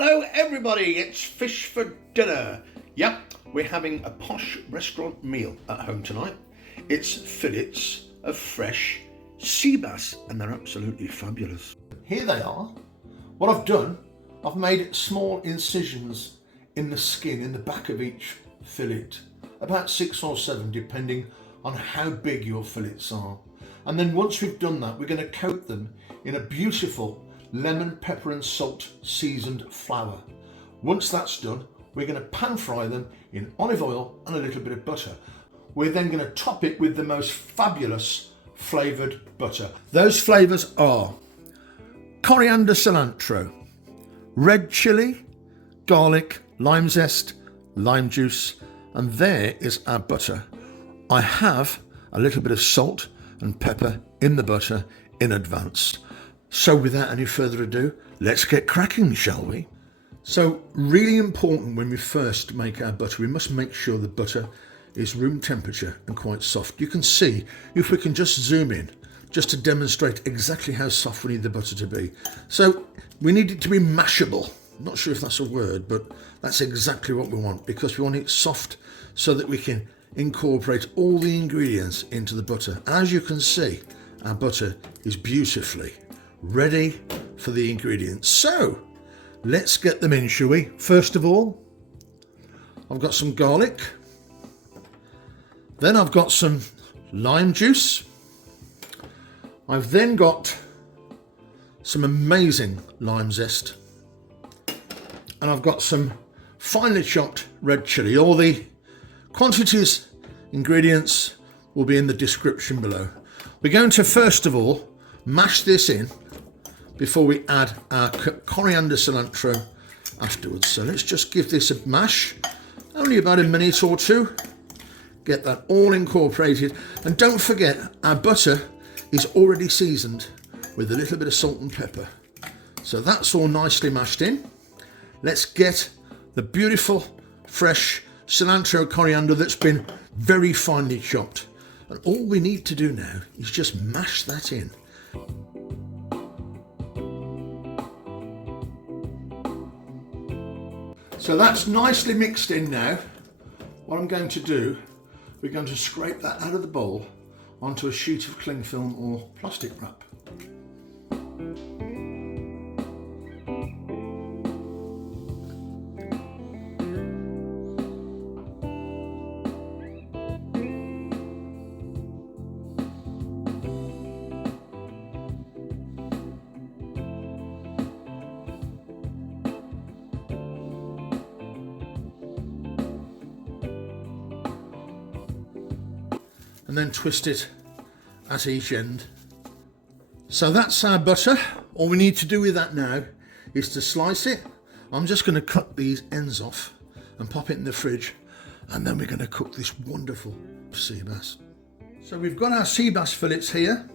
Hello everybody, it's fish for dinner. Yep, we're having a posh restaurant meal at home tonight. It's fillets of fresh sea bass and they're absolutely fabulous. Here they are. What I've done, I've made small incisions in the skin in the back of each fillet, about 6 or 7 depending on how big your fillets are. And then once we've done that, we're going to coat them in a beautiful lemon, pepper and salt seasoned flour. Once that's done, we're going to pan fry them in olive oil and a little bit of butter. We're then going to top it with the most fabulous flavoured butter. Those flavours are coriander, cilantro, red chilli, garlic, lime zest, lime juice, and there is our butter. I have a little bit of salt and pepper in the butter in advance. So without any further ado, let's get cracking, shall we? So really important when we first make our butter, we must make sure the butter is room temperature and quite soft. You can see, if we can just zoom in, just to demonstrate exactly how soft we need the butter to be. So we need it to be mashable. I'm not sure if that's a word, but that's exactly what we want, because we want it soft so that we can incorporate all the ingredients into the butter. As you can see, our butter is beautifully ready for the ingredients. So let's get them in, shall we? First of all, I've got some garlic. Then I've got some lime juice. I've then got some amazing lime zest. And I've got some finely chopped red chilli. All the quantities, ingredients will be in the description below. We're going to first of all mash this in before we add our coriander, cilantro afterwards. So let's just give this a mash, only about a minute or two. Get that all incorporated. And don't forget, our butter is already seasoned with a little bit of salt and pepper. So that's all nicely mashed in. Let's get the beautiful, fresh cilantro coriander that's been very finely chopped. And all we need to do now is just mash that in. So that's nicely mixed in now. What I'm going to do, we're going to scrape that out of the bowl onto a sheet of cling film or plastic wrap. And then twist it at each end. So that's our butter. All we need to do with that now is to slice it. I'm just going to cut these ends off and pop it in the fridge, and then we're going to cook this wonderful sea bass. So we've got our sea bass fillets here,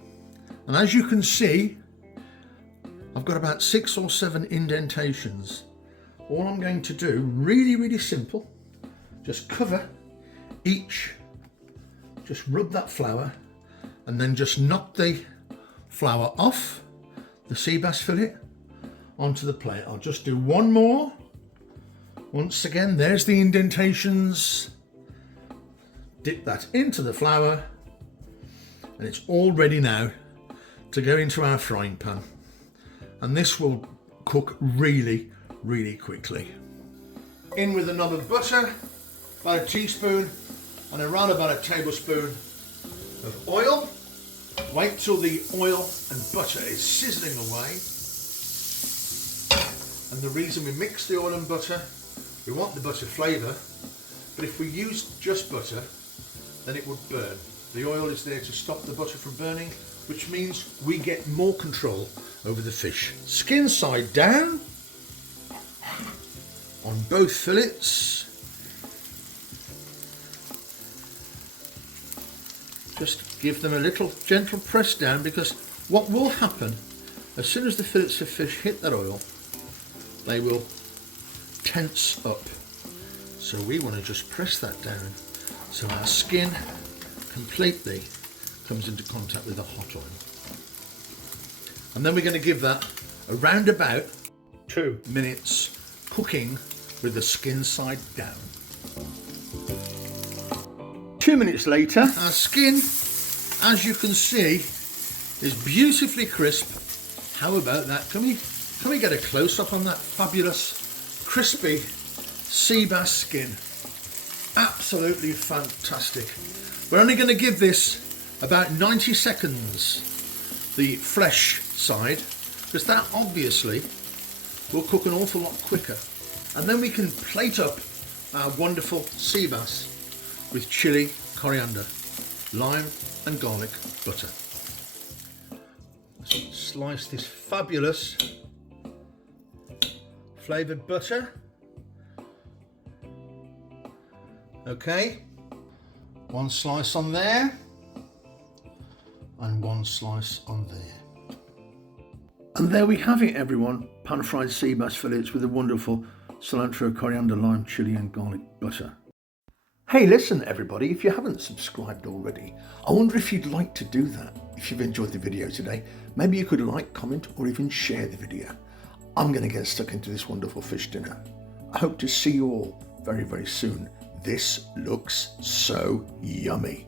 and as you can see, I've got about 6 or 7 indentations. All I'm going to do, really simple, just cover each. Just rub that flour and then just knock the flour off the sea bass fillet onto the plate. I'll just do one more. Once again, there's the indentations. Dip that into the flour and it's all ready now to go into our frying pan. And this will cook really quickly. In with another butter, about a teaspoon, and around about a tablespoon of oil. Wait till the oil and butter is sizzling away. And the reason we mix the oil and butter, we want the butter flavour, but if we use just butter, then it would burn. The oil is there to stop the butter from burning, which means we get more control over the fish. Skin side down on both fillets. Just give them a little gentle press down, because what will happen as soon as the fillets of fish hit that oil, they will tense up. So we want to just press that down so our skin completely comes into contact with the hot oil. And then we're going to give that around about 2 minutes cooking with the skin side down. 2 minutes later, our skin, as you can see, is beautifully crisp. How about that? Can we get a close-up on that fabulous, crispy sea bass skin? Absolutely fantastic. We're only going to give this about 90 seconds, the flesh side, because that obviously will cook an awful lot quicker. And then we can plate up our wonderful sea bass with chili, coriander, lime and garlic butter. Slice this fabulous flavoured butter. Okay, one slice on there and one slice on there. And there we have it, everyone. Pan-fried sea bass fillets with the wonderful cilantro, coriander, lime, chili and garlic butter. Hey, listen everybody, if you haven't subscribed already, I wonder if you'd like to do that. If you've enjoyed the video today, maybe you could like, comment or even share the video. I'm going to get stuck into this wonderful fish dinner. I hope to see you all very, very soon. This looks so yummy.